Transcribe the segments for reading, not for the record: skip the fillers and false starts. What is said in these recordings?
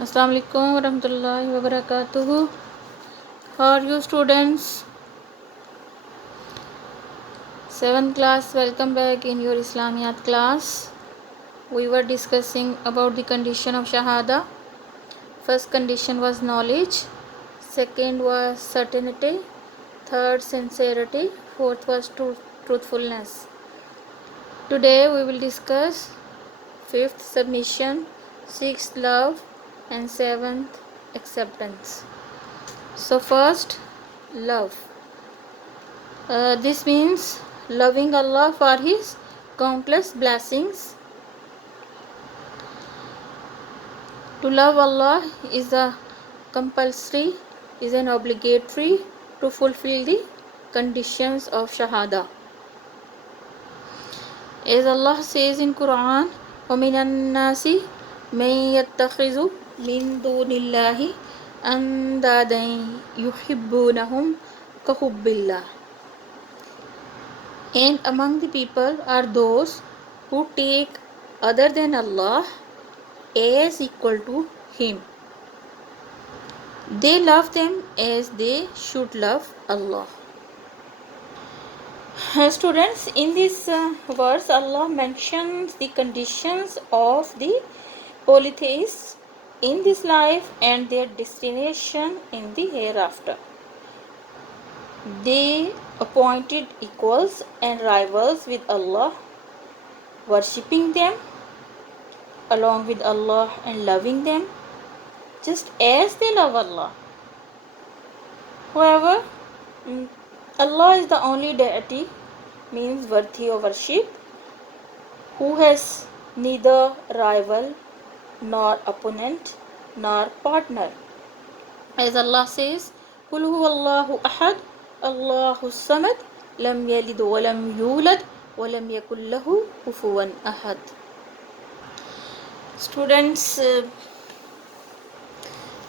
Assalamu alaikum warahmatullahi wabarakatuh. How are you students? 7th class, welcome back in your Islamiyat class. We were discussing about the condition of Shahada. First condition was knowledge, second was certainty, third sincerity, fourth was truthfulness. Today we will discuss fifth submission, sixth love, and seventh acceptance. So first, love. This means loving Allah for His countless blessings. To love Allah is a compulsory, is an obligatory to fulfill the conditions of Shahada. As Allah says in Quran, وَمِنَ النَّاسِ مَن يَتَّخِذُ مِن دُونِ اللَّهِ أَندَادًا يُحِبُّونَهُمْ كَحُبِّ اللَّهِ. And among the people are those who take other than Allah as equal to Him. They love them as they should love Allah. Students, in this verse, Allah mentions the conditions of the polytheists in this life and their destination in the hereafter. They appointed equals and rivals with Allah, worshipping them along with Allah and loving them just as they love Allah. However, Allah is the only deity, means worthy of worship, who has neither rival nor opponent nor partner. As Allah says, قُلْ هُوَ اللَّهُ أَحَدٌ اللَّهُ الصَّمَدُ لَمْ يَلِدْ وَلَمْ يُولَدْ وَلَمْ يَكُنْ لَهُ كُفُوًا أَحَدٌ. Students,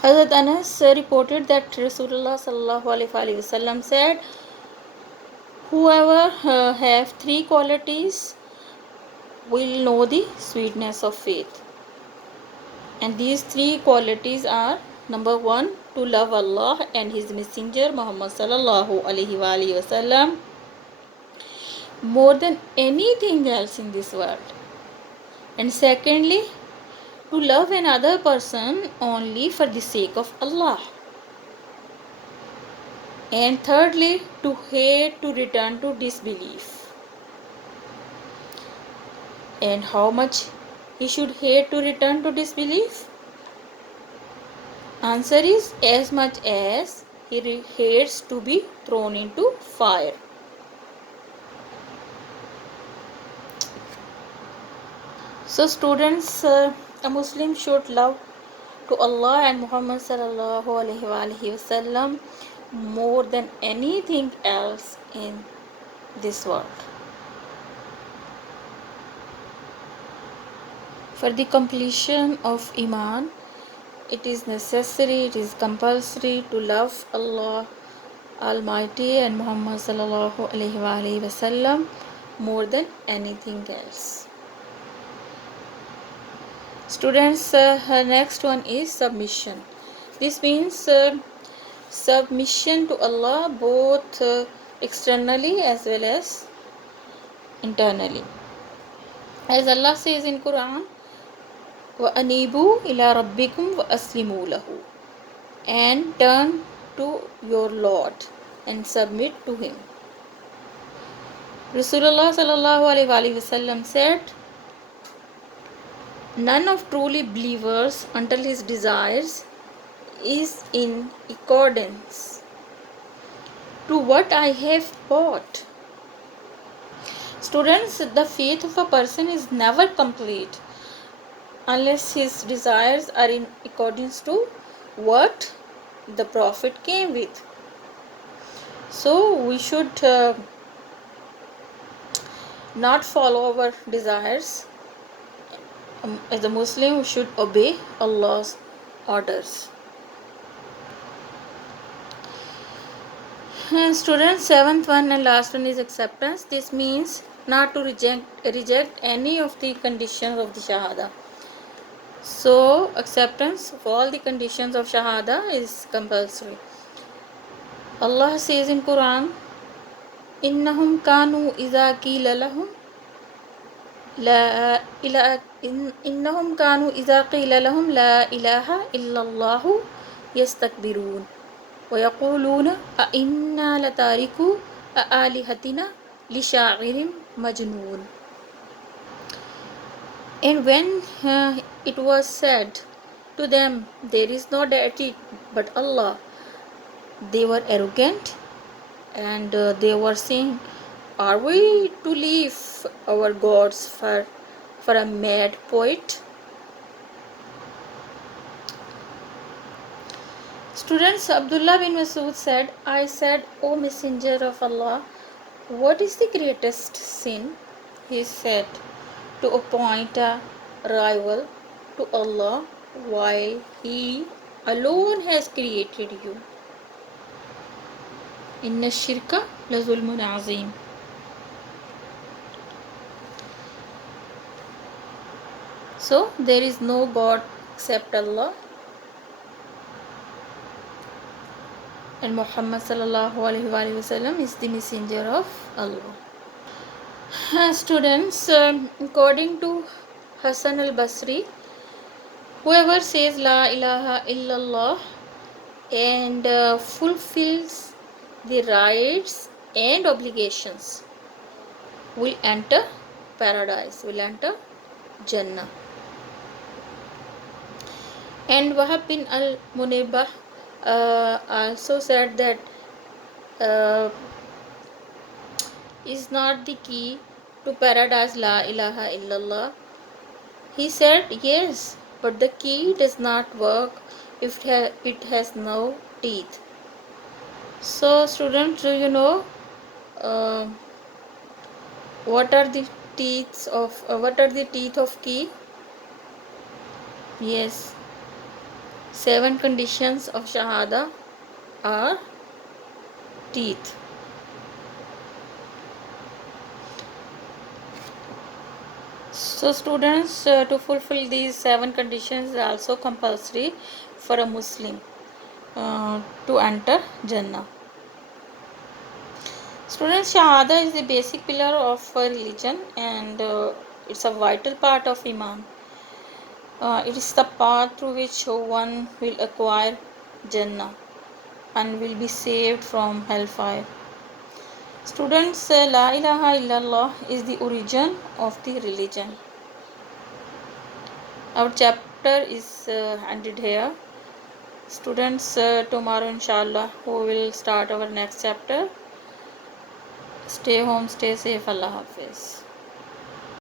Hazrat Anas reported that Rasulullah sallallahu alaihi wasallam said, whoever have three qualities will know the sweetness of faith. And these three qualities are: number one, to love Allah and His Messenger Muhammad sallallahu alaihi wasallam more than anything else in this world. And secondly, to love another person only for the sake of Allah. And thirdly, to hate to return to disbelief. And how much he should hate to return to disbelief? Answer is as much as he hates to be thrown into fire. So students, a Muslim should love to Allah and Muhammad sallallahu alaihi wasallam more than anything else in this world. For the completion of Iman, it is necessary, it is compulsory to love Allah Almighty and Muhammad sallallahu alaihi wasallam more than anything else. Students, next one is submission. This means submission to Allah both externally as well as internally. As Allah says in Quran, وَأَنِيبُوا إِلَىٰ رَبِّكُمْ وَأَسْلِمُوا لَهُ, and turn to your Lord and submit to Him. Rasulullah sallallahu alaihi wasallam said, none of truly believers until his desires is in accordance to what I have taught. Students, the faith of a person is never complete unless his desires are in accordance to what the Prophet came with. So we should not follow our desires. As a Muslim, we should obey Allah's orders. Students, seventh one and last one is acceptance. This means not to reject any of the conditions of the Shahada. So acceptance of all the conditions of Shahada is compulsory. Allah says in Quran, إنهم كانوا إذا قيل لهم لا إله إنهم كانوا إذا قيل لهم لا إله إلا الله يستكبرون ويقولون أئنا لتاركو آلهتنا لشاعر مجنون. And when it was said to them, there is no deity but Allah, they were arrogant and they were saying, are we to leave our gods for a mad poet? Students, Abdullah bin Masud said, I said, O Messenger of Allah, what is the greatest sin? He said, to appoint a rival to Allah while He alone has created you. Inna shirka la zulmun azim. So there is no God except Allah, and Muhammad sallallahu alaihi wasallam is the messenger of Allah. Students, according to Hassan al-Basri, whoever says La ilaha illallah and fulfills the rights and obligations will enter paradise, will enter Jannah. And Wahab bin al-Munabbih also said that is not the key to paradise La ilaha illallah. He said, yes, but the key does not work if it has no teeth. So students, do you know what are the teeth of key? Yes, 7 conditions of Shahada are teeth. So students, to fulfill these 7 conditions is also compulsory for a Muslim to enter Jannah. Students, Shahada is the basic pillar of religion and it's a vital part of Iman. It is the path through which one will acquire Jannah and will be saved from hellfire. Students, La ilaha illallah is the origin of the religion. Our chapter is ended here. Students, tomorrow inshallah we will start our next chapter. Stay home, stay safe. Allah Hafiz.